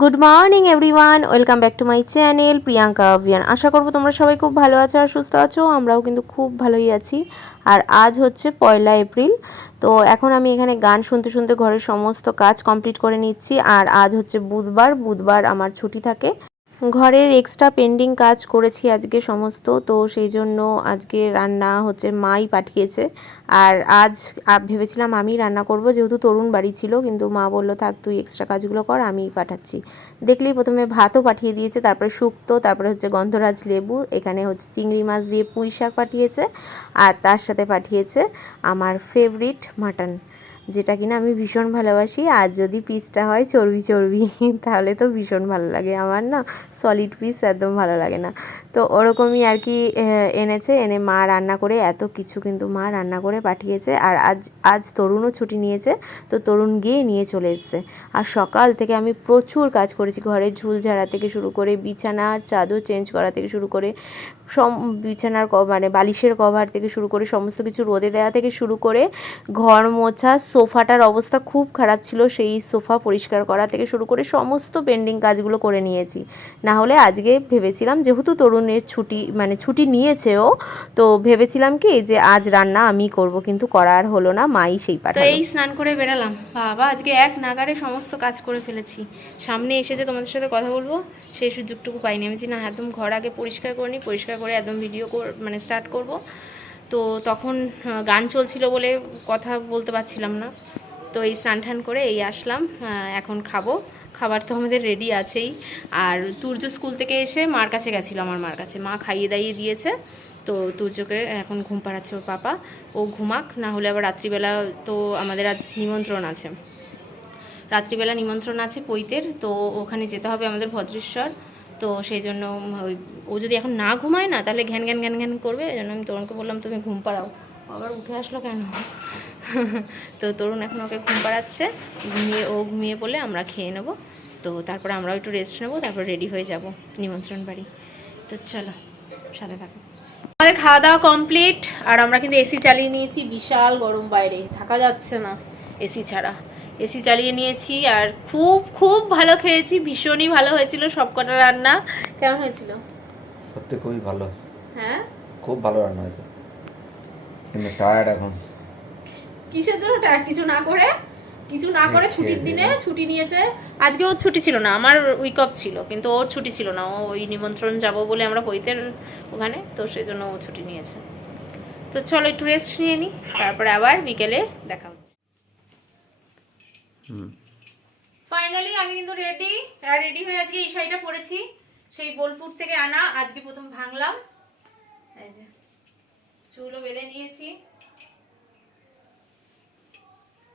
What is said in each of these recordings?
Good morning everyone, welcome back to my channel Priyanka Abhiyan. আশা করবো তোমরা সবাই খুব ভালো আছো আর সুস্থ আছো। আমরাও কিন্তু খুব ভালোই আছি। আর আজ হচ্ছে 1 এপ্রিল। তো এখন আমি এখানে গান শুনতে শুনতে ঘরের সমস্ত কাজ কমপ্লিট করে নিচ্ছি। আর আজ হচ্ছে বুধবার, বুধবার আমার ছুটি থাকে। ঘরের এক্সট্রা পেন্ডিং কাজ করেছি আজকে সমস্ত, তো সেই জন্য আজকে রান্না হচ্ছে মাই পাঠিয়েছে। আর আজ ভেবেছিলাম আমি রান্না করব, যেহেতু তরুণ বাড়ি ছিল, কিন্তু মা বললো থাক তুই এক্সট্রা কাজগুলো কর, আমিই পাঠাচ্ছি। দেখলেই প্রথমে ভাতও পাঠিয়ে দিয়েছে, তারপরে শুক্তো, তারপরে হচ্ছে গন্ধরাজ লেবু, এখানে হচ্ছে চিংড়ি মাছ দিয়ে পুঁই শাক পাঠিয়েছে, আর তার সাথে পাঠিয়েছে আমার ফেভারিট মাটন, যেটা কিনা আমি ভীষণ ভালোবাসি। আর যদি পিসটা হয় চর্বি চর্বি তাহলে তো ভীষণ ভালো লাগে আমার, না সলিড পিস একদম ভালো লাগে না। তো ওরকমই আর কি এনেছে, এনে মা রান্না করে, এত কিছু কিন্তু মা রান্না করে পাঠিয়েছে। আর আজ তরুণও ছুটি নিয়েছে, তো তরুণ গিয়ে নিয়ে চলে এসছে। আর সকাল থেকে আমি প্রচুর কাজ করেছি, ঘরের ঝুল ঝাড়া থেকে শুরু করে বিছানার চাদর চেঞ্জ করা থেকে শুরু করে বিছানার মানে বালিশের কভার থেকে শুরু করে সমস্ত কিছু রোদে দেওয়া থেকে শুরু করে ঘর মোছা, সোফাটার অবস্থা খুব খারাপ ছিল, সেই সোফা পরিষ্কার করা থেকে শুরু করে সমস্ত পেন্ডিং কাজগুলো করে নিয়েছি। না হলে আজকে ভেবেছিলাম, যেহেতু তরুণের ছুটি, মানে ছুটি নিয়েছে ও, তো ভেবেছিলাম কি যে আজ রান্না আমি করব, কিন্তু করার হলো না, মাই সেই পাঠালো। তো এই স্নান করে বেরালাম, বাবা আজকে এক নাগারে সমস্ত কাজ করে ফেলেছি। সামনে এসে যে তোমাদের সাথে কথা বলবো সেই সুযোগটুকু পাইনি। আমি না একদম ঘর আগে পরিষ্কার করে নিই, পরিষ্কার করে একদম ভিডিও মানে স্টার্ট করব। তো তখন গান চলছিল বলে কথা বলতে পারছিলাম না। তো এই স্নান টান করে এই আসলাম, এখন খাবো। খাবার তো আমাদের রেডি আছেই। আর তুর্য স্কুল থেকে এসে মার কাছে গেছিলো, আমার মার কাছে, মা খাইয়ে দাইয়ে দিয়েছে। তো তুর্যকে এখন ঘুম পাড়াচ্ছে ওর পাপা, ও ঘুমাক, না হলে আবার রাত্রিবেলা তো আমাদের আজ নিমন্ত্রণ আছে, রাত্রিবেলা নিমন্ত্রণ আছে পৈতের, তো ওখানে যেতে হবে আমাদের ভদ্রেশ্বর। তো সেই জন্য ও যদি এখন না ঘুমায় না, তাহলে ঘ্যান ঘ্যান ঘ্যান ঘ্যান করবে। এই জন্য আমি তরুণকে বললাম তুমি ঘুম পাড়াও। আবার উঠে আসলো কেন? তো তরুণ এখন ওকে ঘুম পাড়াচ্ছে, ঘুমিয়ে পড়লে আমরা খেয়ে নেবো। তো তারপরে আমরাও একটু রেস্ট নেবো, তারপর রেডি হয়ে যাব নিমন্ত্রণ বাড়ি। তো চলো সাথে থাকো। আমাদের খাওয়া দাওয়া কমপ্লিট, আর আমরা কিন্তু এসি চালিয়ে নিয়েছি। বিশাল গরম বাইরে, থাকা যাচ্ছে না এসি ছাড়া। এসি চালিয়ে নিয়েছি, আর খুব খুব ভালো খেয়েছি, ভীষণই ভালো হয়েছিল সব কটা রান্না। কেমন হয়েছিল? সত্যি খুবই ভালো। হ্যাঁ, খুব ভালো রান্না হয়েছে, কিন্তু টায়ার্ড এখন। কিসের জন্য টায়ার্ড? কিছু না করে ছুটির দিনে ছুটি নিয়েছে। আজকে ওর ছুটি ছিল না, আমার উইক অফ ছিল, কিন্তু ওর ছুটি ছিল না। ও ওই নিমন্ত্রণ যাব বলে আমরা পৈতের ওখানে, তো সেই জন্য ও ছুটি নিয়েছে। তো চলো একটু রেস্ট নিয়ে নিই, তারপরে আবার বিকেলে দেখা হচ্ছে। ফাইনালি আমি কিন্তু রেডি হয়ে আজকে এই শাড়িটা পরেছি, সেই বোলপুর থেকে আনা, আজকে প্রথম ভাঙলাম। এই যে চুলও বেঁধে নিয়েছি,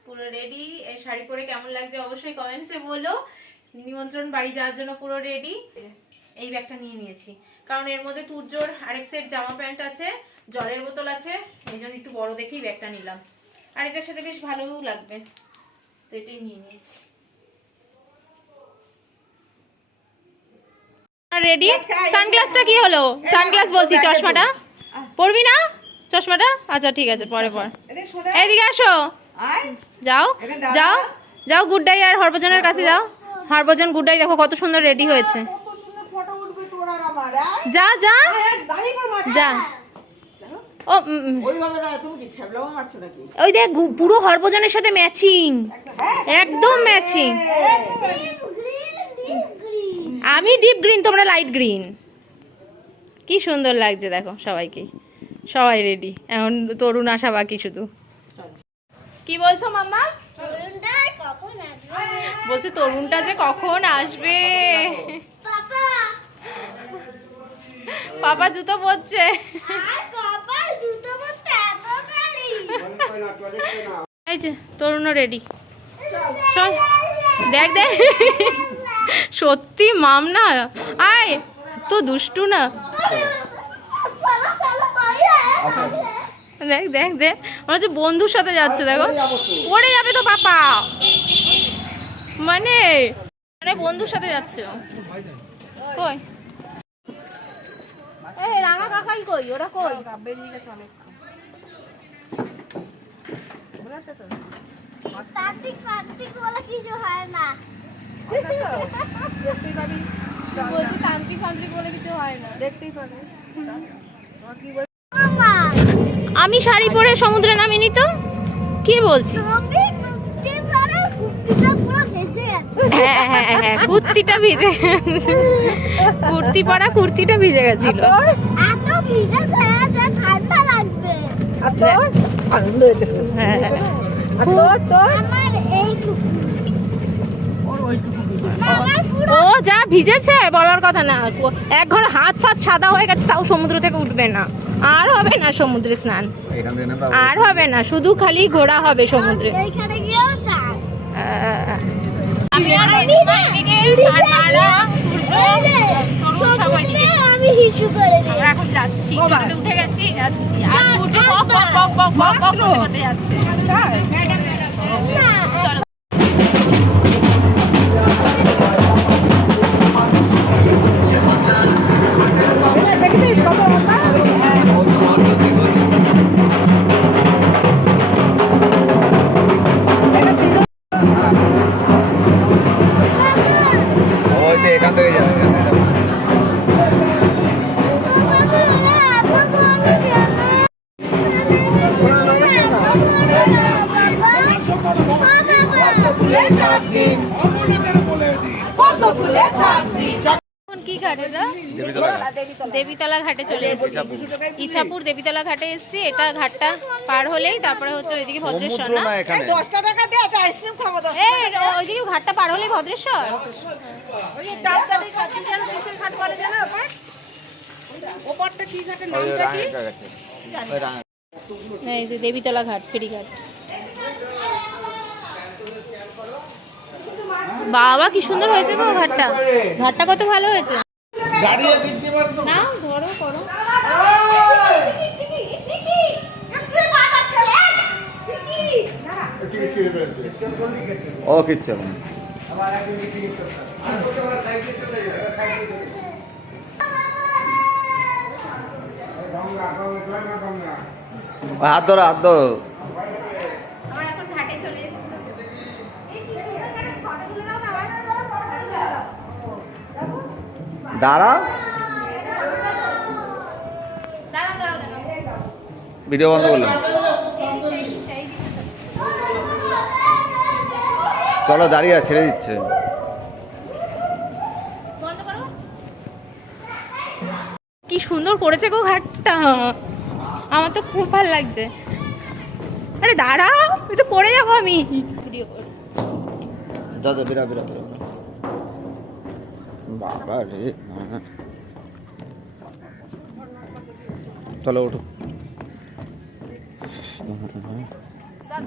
পুরো রেডি। এই শাড়ি পরে কেমন লাগছে অবশ্যই কমেন্টসে বলো। নিমন্ত্রণ বাড়ি যাওয়ার জন্য পুরো রেডি। এই ব্যাগটা নিয়ে নিয়েছি, কারণ এর মধ্যে তুর্যর আরেক সেট জামা প্যান্ট আছে, জলের বোতল আছে, এই জন্য একটু বড় দেখেই ব্যাগটা নিলাম। আর এটার সাথে বেশ ভালোও লাগবে, তো এটাই নিয়ে নিয়েছি। রেডি। সানগ্লাসটা কি হলো? সানগ্লাস বলছি, চশমাটা পরবি না? চশমাটা আচ্ছা ঠিক আছে, পরে পর। এইদিকে আসো, যাও যাও যাও, গুড্ডাই আর হরভজনের কাছে যাও। হরভজন গুড্ডাই দেখো কত সুন্দর রেডি হয়েছে। যা যা যা। ও ওই দেখ, পুরো হরভজনের সাথে ম্যাচিং, একদম ম্যাচিং। আমি ডিপ গ্রিন, তোমরা লাইট গ্রিন। কি সুন্দর লাগছে দেখো সবাইকে, সবাই রেডি। এখন তরুণ আসা বাকি শুধু। কি বলছো মাম্মা? বলছে তরুণটা যে কখন আসবে। পাপা জুতো পরছে। এই যে তরুণও রেডি, চল দেখ দেখ। সত্যি মাম না, আয় তো দুষ্টু না। দেখ দেখ দেখ, মনে হচ্ছে বন্ধুর সাথে যাচ্ছে। দেখো পড়ে যাবে তো পাপা, মানে বন্ধুর সাথে যাচ্ছে। কই এই রাঙা কাকাই কই? ওরা কই? বলছি তান্ত্রিক ফান্ত্রিক বলে কিছু হয় না, দেখতেই পাবে। আমি শাড়ি পরে সমুদ্রে নামিনি তো, কি বলছি? হ্যাঁ হ্যাঁ হ্যাঁ, কুর্তিটা ভিজে গেছে। কুর্তি পরা, কুর্তিটা ভিজে গেছিল। আনন্দ হয়েছে। হ্যাঁ আর তোর তোর ও যা ভিজেছে বলার কথা না, এক ঘর হাত ফাত সাদা হয়ে গেছে, তাও সমুদ্র থেকে উঠবে না, আর হবে না সমুদ্রে স্নান, আর হবে না, শুধু খালি ঘোরা হবে সমুদ্রে। এখন যাচ্ছি, উঠে গেছি, যাচ্ছি, আর করতে যাচ্ছে। চলো দেখেছিস কত লম্বা? ওই যে এখান থেকে যাবে, এখান থেকে যাবে। কি ঘাট এটা? দেবীতলা ঘাটে চলে এসেছি, ইছাপুর দেবীতলা ঘাটে এসেছি। এটা ঘাটটা পার হলেই তারপরে হচ্ছে ওইদিকে ভদ্রেশ্বর না? 10 টাকা দিয়ে একটা আইসক্রিম খাবো তো। ওইদিকে ঘাটটা পার হলেই ভদ্রেশ্বর। ওই যে চাপদানি ঘাট জানো, কিসের ঘাট বলে জানো ওপার? ওপারটা কি ঘাটের নামটা কি? এই যে দেবীতলা ঘাট, ফেরিঘাট। বাবা কি সুন্দর হয়েছে গো ঘাটটা, ঘাটটা কত ভালো হয়েছে না? ধরো করো। ও কিচ্ছু হবে না। হাত ধরো, হাত ধরো। আমরা এখন ঘাটে চলে এসেছি। দাঁড়াও, ভিডিও বন্ধ করলাম। চলো দাঁড়িয়ে ছেড়ে দিচ্ছে। কি সুন্দর করেছে গো ঘাটটা, আমার তো খুব ভালো লাগছে। আরে দাঁড়াও, তুই তো পড়ে যাবো আমি। ভিডিও কর। দাদা বিরা বিরা বিরা। বাবা রে, চলো ওঠো,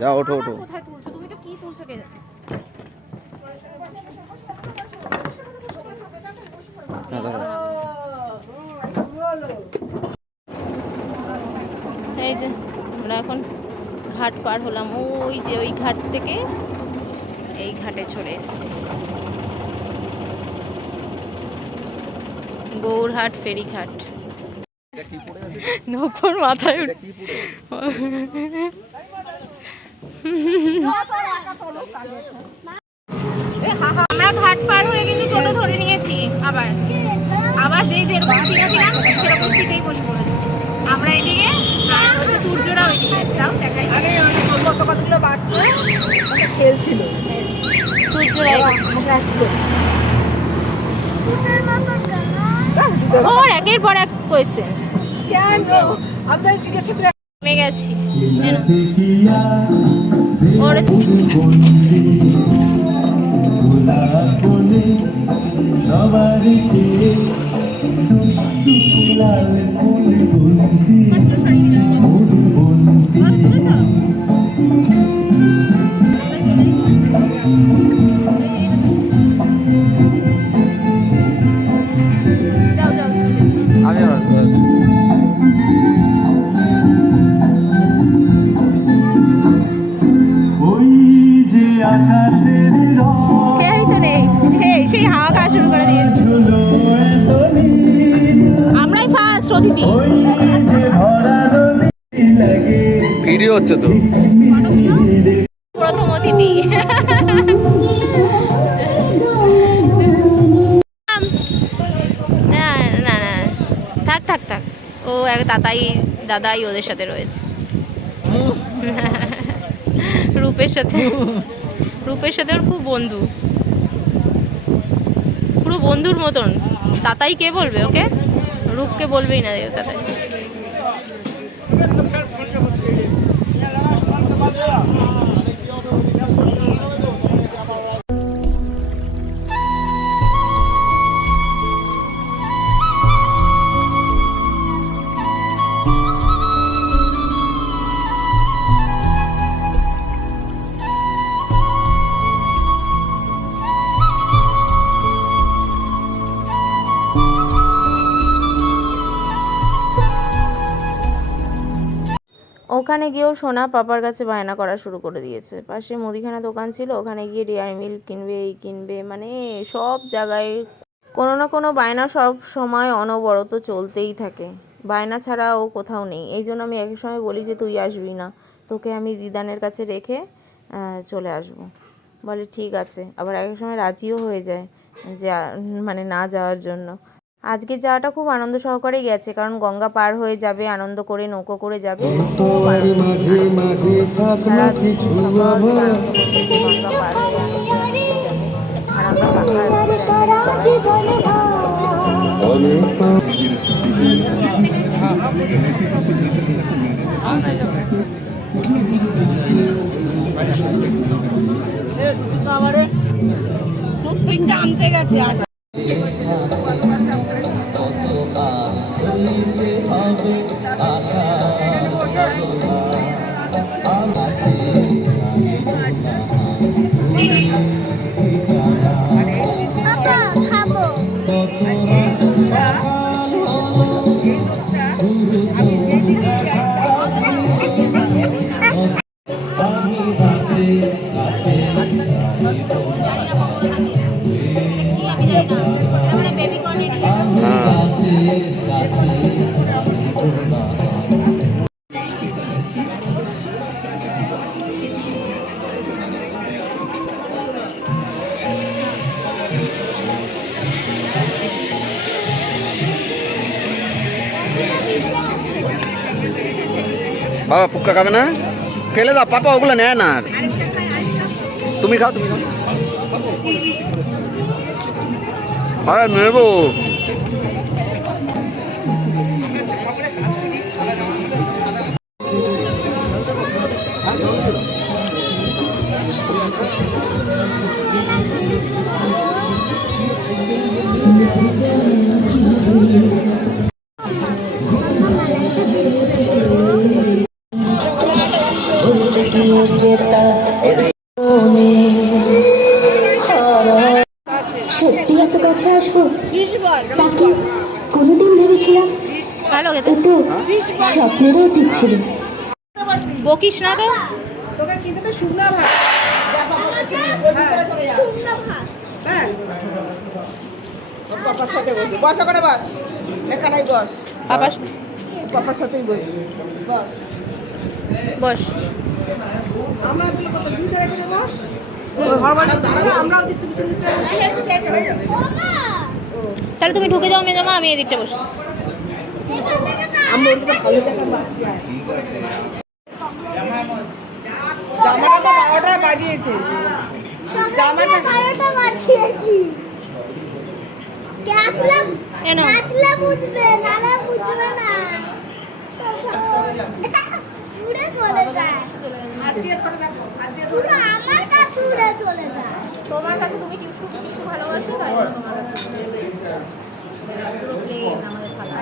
যাও ওঠো ওঠো। কোথায় তুলছো তুমি? তো কি তুলছো কে জানে? না ধরো। এই যে আমরা এখন ঘাট পার হলাম, ওই যে ওই ঘাট থেকে এই ঘাটে চলে এসেছি। গৌরহাট ফেরিঘাট। নৌকোর মাথায় আমরা ঘাট পার হয়ে কিন্তু টোটো ধরে নিয়েছি, আবার আবার যেরকম সিট ছিলাম সেরকম সিটেই বসে পড়েছি আমরা। এদিকে হচ্ছে সূর্যরা ওইদিকে, তাও দেখাই। আরে কতগুলো বাচ্চা খেলছিল, ওর একের পর এক কোয়েশ্চেন। কেন আমরা জিজ্ঞাসা করে নেমে গেছি। ওর আমি খেয়াই তো নেই, সেই হাওয়া খাওয়া শুরু করে দিয়েছি। আমরাই ফার্স্ট অতিথি। ভিডিও হচ্ছে তো, প্রথম অতিথি। তাতাই দাদাই ওদের সাথে রয়েছে। রূপের সাথে ওর খুব বন্ধু, পুরো বন্ধুর মতন। তাতাই কে বলবে ওকে, রূপকে বলবেই না তাতাই। ওখানে গিয়েও সোনা পাপার কাছে বায়না করা শুরু করে দিয়েছে। পাশে মুদিখানা দোকান ছিল, ওখানে গিয়ে ডেয়ারি মিল্ক কিনবে, এই কিনবে, মানে সব জায়গায় কোনো না কোনো বায়না সব সময় অনবরত চলতেই থাকে। বায়না ছাড়া ও কোথাও নেই। এই জন্য আমি এক সময় বলি যে তুই আসবি না, তোকে আমি দিদানের কাছে রেখে চলে আসব। বলে ঠিক আছে, আবার এক সময় রাজিও হয়ে যায় যে মানে না যাওয়ার জন্য। আজকে যাওয়াটা খুব আনন্দ সহকারে গেছে, কারণ গঙ্গা পার হয়ে যাবে, আনন্দ করে নৌকো করে যাবে। খুব আনন্দ করছে, সারাদিন সকাল থেকে আনন্দ করছে যে গঙ্গা পার হয়ে আনন্দ যাবে। আর আমরা আনতে গেছে। বাবা পুক্কা খাবে না, ফেলে দাও পাপা, ওগুলো নেয় না। তুমি খাও, তুমি খাও। আরে নেবো। সত্যি এত কাছে আসবো তাকে কোনোদিন ভেবেছিলাম, তো স্বপ্নেরও অতীত ছিল। বকিস না তো, তোকে কি দেবে? শুকনো ভাত। যা বাবা বসে ওই ভিতরে চলে যা। ব্যাস। ওর পাপার সাথে বসে। বস করে বস। এখানেই বস। পাপার সাথেই বস। বস। আমরা দিলে কত ভিতরে করে বস। আমরাও দিতে পিছন দিতে হয়ে যাবে। তাহলে তুমি ঢুকে যাও মেজামা, আমি এদিকটা বসি। আমরা ওটা ভালো জায়গা বাঁচি। জামাটা তো 12টা বাজিয়েছে। জামাটা 12টা বাজিয়েছি। ক্যাচলা বুঝবে, নানা বুঝবে না। উড়ে চলে যায়। হাতিয়ে করে দেখো। হাতিয়ে পুরো আমার কাছে উড়ে চলে যায়। তোমার কাছে তুমি কিছু ভালোবাসো, তাই তোমার কাছে পুরো প্লেন আমাদের থালা।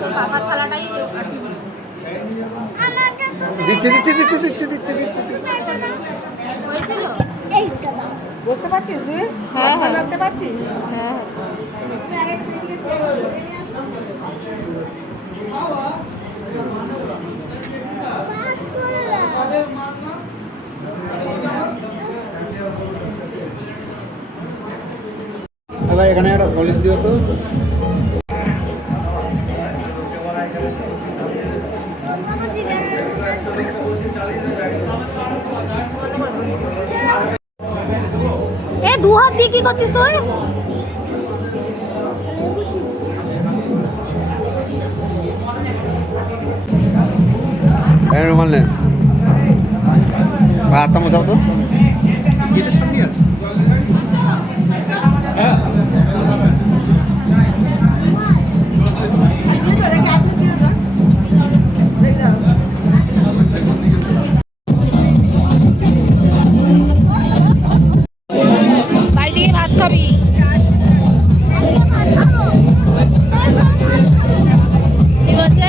তো বাবার থালাটাই আমাকে তুমি দিচ্ছি দিচ্ছি দিচ্ছি দিচ্ছি দিচ্ছি দিচ্ছি। হয়েছিল। এইটা দাও। বুঝতে পারছিস তুই? হ্যাঁ, হ্যাঁ। রাখতে পারছিস? হ্যাঁ, তুমি আরেকটু এদিকে চেয়ে বসো। মাছ করে দাও। এবার এখানে একটা সলিড দিও তো। বাবা জিরার মধ্যে এ দু হাত দিয়ে কি করছিস তুই? রুমাল নেন, হাতটা মোছাও তো। বাড়ি থেকে ভাত খাবি? কি বলছে?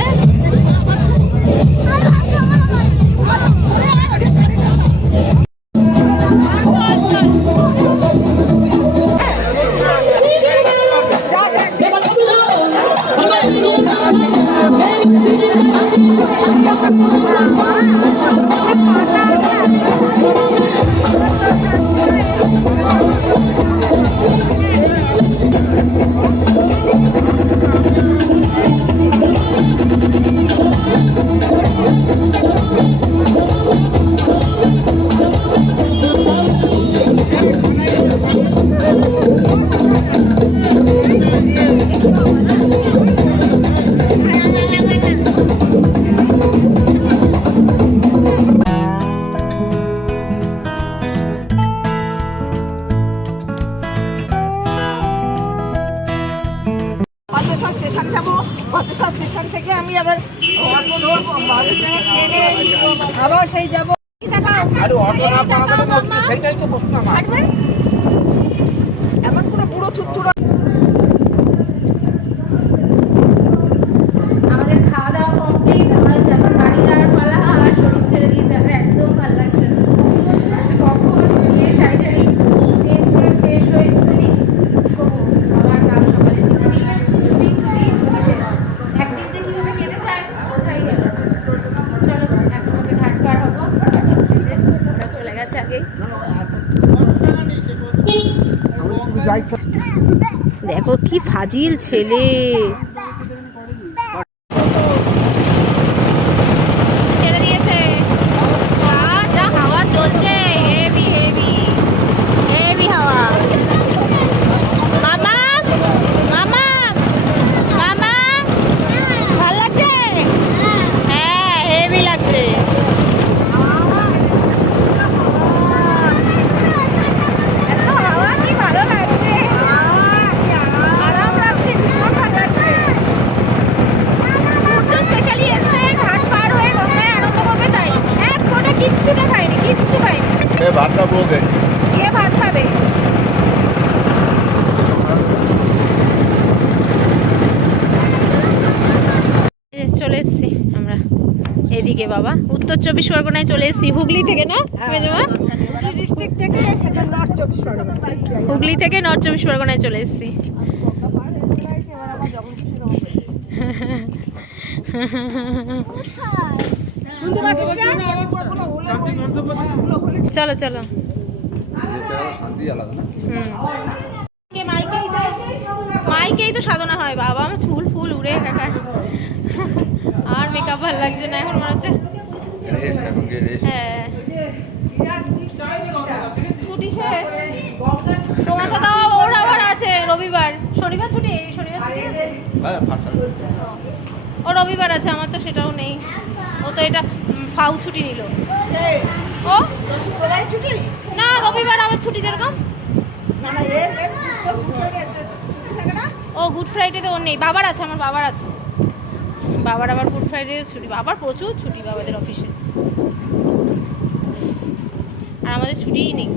ভদ্রেশ্বর স্টেশন যাবো, ভদ্রেশ্বর স্টেশন থেকে আমি আবার অটো ধরবো, ভদ্রেশ্বর ট্রেনে আবার সেই যাবো। হাঁটবে এমন কোনো বুড়ো থুত্তুর। আমাদের খাওয়া দাওয়া কমপ্লিট, আমাদের এখন বাড়ি যাওয়ার পালা। আর শরীর ছেড়ে দিয়েছে, আমার একদম ভালো লাগছে না। আচ্ছা, কখন গিয়ে শাড়ি টাড়ি চেঞ্জ করে ফ্রেশ হয়ে একটুখানি শোবো। আবার কাল সকালে ছুটি ছুটি ছুটি ছুটি শেষ। একদিন যে কীভাবে কেটে যায় বোঝাই গেল না। চলো এখন হচ্ছে ঘাট পার হবো। এই যে ওরা চলে গেছে আগেই। দেখো কি ফাজিল ছেলে। ছেড়ে দিয়েছে। যা হাওয়া চলছে, হেভি হেভি হেভি হাওয়া। মামা মামা মামা, ভাল লাগছে? হ্যাঁ, হেভি লাগছে। হাওয়া কি ভালো লাগছে, আরাম লাগছে, ভীষণ ভালো লাগছে। স্পেশালি এসে ঘাট পার হয়ে গঙ্গায় আনন্দ করবে তাই। এক ফোঁটা কিচ্ছুটা খায়নি, কিচ্ছু খায়নি। ভাতটা বলবে কে ভাত খাবে? চলে এসছি আমরা এদিকে বাবা, উত্তর 24 পরগনায় চলে এসছি। হুগলি থেকে না মেজমা? ডিস্ট্রিক্ট থেকে নর্থ 24 পরগনা। হুগলি থেকে নর্থ 24 পরগনায় চলে এসছি। চলো চলো। শান্তি আলাদা না। মাইকেই তো সাধনা হয় বাবা। আমার চুল ফুল উড়ে একাকার। আর মেকআপ ভালো লাগছে না এখন, মনে হচ্ছে। হ্যাঁ, ছুটি শেষ। তোমার কথা ওর আবার আছে রবিবার, শনিবার ছুটি। শনিবার ছুটি আছে? ও রবিবার আছে, আমার তো সেটাও নেই। ও তো এটা ফাউ ছুটি নিল। ও শুক্রবারে ছুটি না, রবিবার আবার ছুটি যেরকম। না না, ও গুড ফ্রাইডেতে ওর নেই, বাবার আছে। আমার বাবার আছে, বাবার আবার গুড ফ্রাইডে ছুটি। বাবার প্রচুর ছুটি বাবাদের অফিসে, আর আমাদের ছুটিই নেই।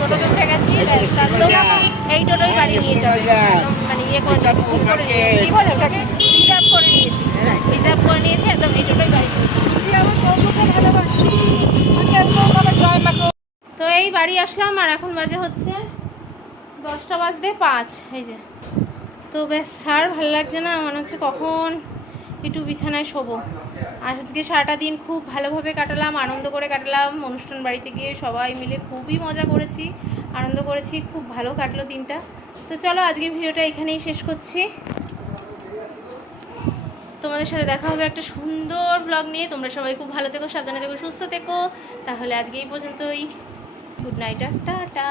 টোটোতে উঠে গেছি, এই টোটোই বাড়ি নিয়ে যাবে। মানে ইয়ে করে যাচ্ছি, বুক করে নিয়েছি। কি বলে ওটাকে? রিজার্ভ করে নিয়েছি। রিজার্ভ করে নিয়েছি, একদম এই টোটোই বাড়ি নিয়েছি। তো এই বাড়ি আসলাম, আর এখন বাজে হচ্ছে 10:05। এই যে তো বেশ আর ভালো লাগছে না, মনে হচ্ছে কখন একটু বিছানায় শোবো। আজকে সারাটা দিন খুব ভালোভাবে কাটালাম, আনন্দ করে কাটালাম। অনুষ্ঠান বাড়িতে গিয়ে সবাই মিলে খুবই মজা করেছি, আনন্দ করেছি, খুব ভালো কাটলো দিনটা। তো চলো আজকের ভিডিওটা এখানেই শেষ করছি। তোমাদের সাথে দেখা হবে একটা সুন্দর ব্লগ নিয়ে। তোমরা সবাই খুব ভালো থেকো, সাবধানে থেকো, সুস্থ থেকো। তাহলে আজকে এই পর্যন্তই। গুড নাইট আর টাটা।